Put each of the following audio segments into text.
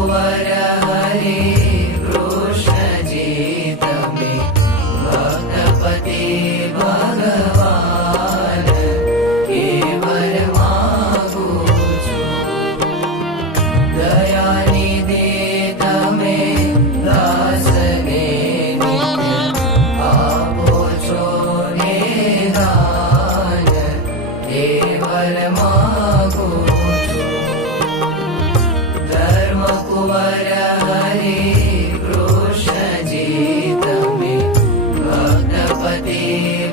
कुंवर हरे कृष्ण जी तमे भक्तपति भगवान केवल मागु छू। दयानिधि तमे दासने नित्य आपो छो ने दान केवल मागु छू। धर्म कुंवर हरे कृष्ण जी तमे भक्तपति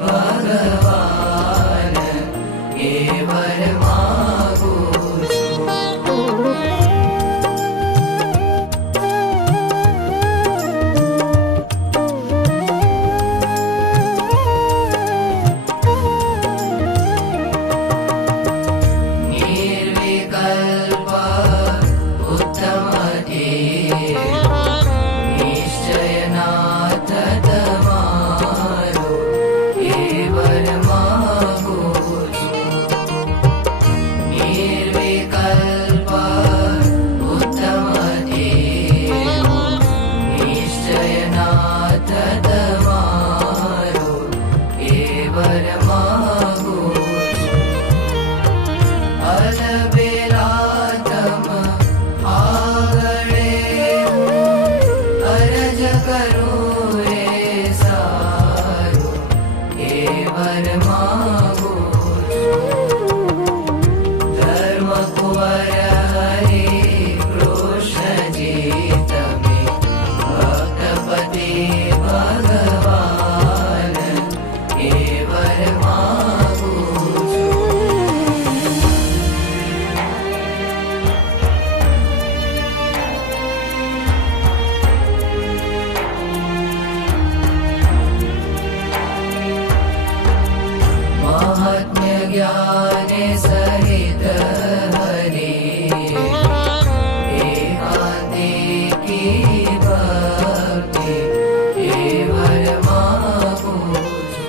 भगवान केवल मागु छू। निर्विकल्प उत्तम देव निश्चयनाथ तमारो केवल मागु छू। निर्विकल्प उत्तम देव निश्चयनाथ तमारो केवल मागु छू। अलबेला तम आगळे अरज करूं रे सारो केवल मागु छू। धर्म कुंवर हरे कृष्ण जी तमे भक्तपति भगवान केवल मागु छू। महात्म्य ज्ञान सहित हरे एकांतिकी भक्ति केवल मागु छू।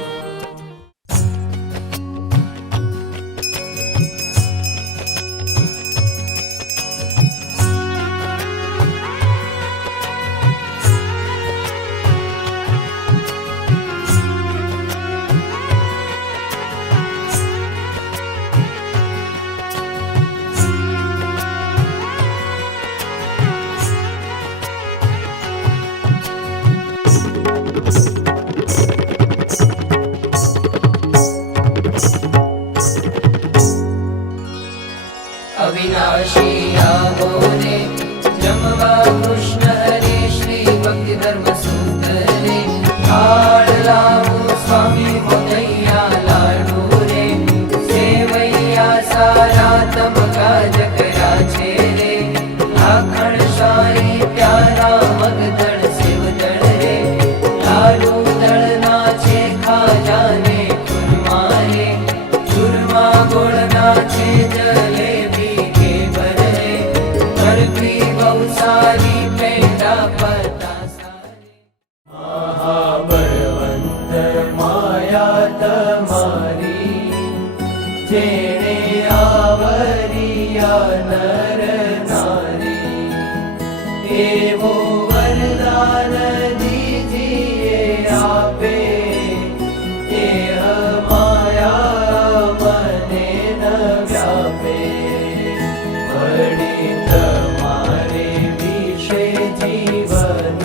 अविनाशी आओ रे जमवा कृष्ण हरे श्री भक्ति धर्म सूत्रे थाल लावो स्वामी मोदैया लाडू रे सेवैया सारा तम काज करा छे रे आखण शाही प्यारा मगदड़ शिवदड़ रे लाडू दड़ नाचे खाजा ने खुरमा रे चूरमा गोड़ नाचे जलेबी के बरे बर्फी बहु सारी पेड़ा पतासा रे। महाबळवंत माया तमारी जेणे आवरिया नर नारी एवो वरदान दीजिए आपे एह माया मने न व्यापे वड़ी तमारे विषे जीवन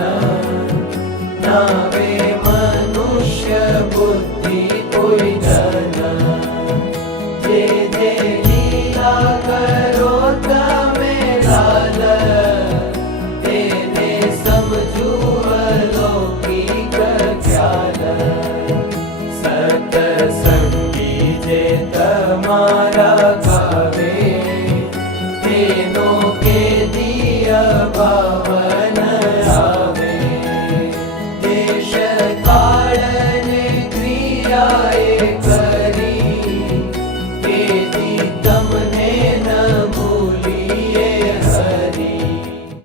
नावे मनुष्य बुद्धि कोई धन जे जे लीला करो तमे लाल तेने समझू अलौकिक ख्याल सतसंगी जे तमारा गावे तेनो के दिया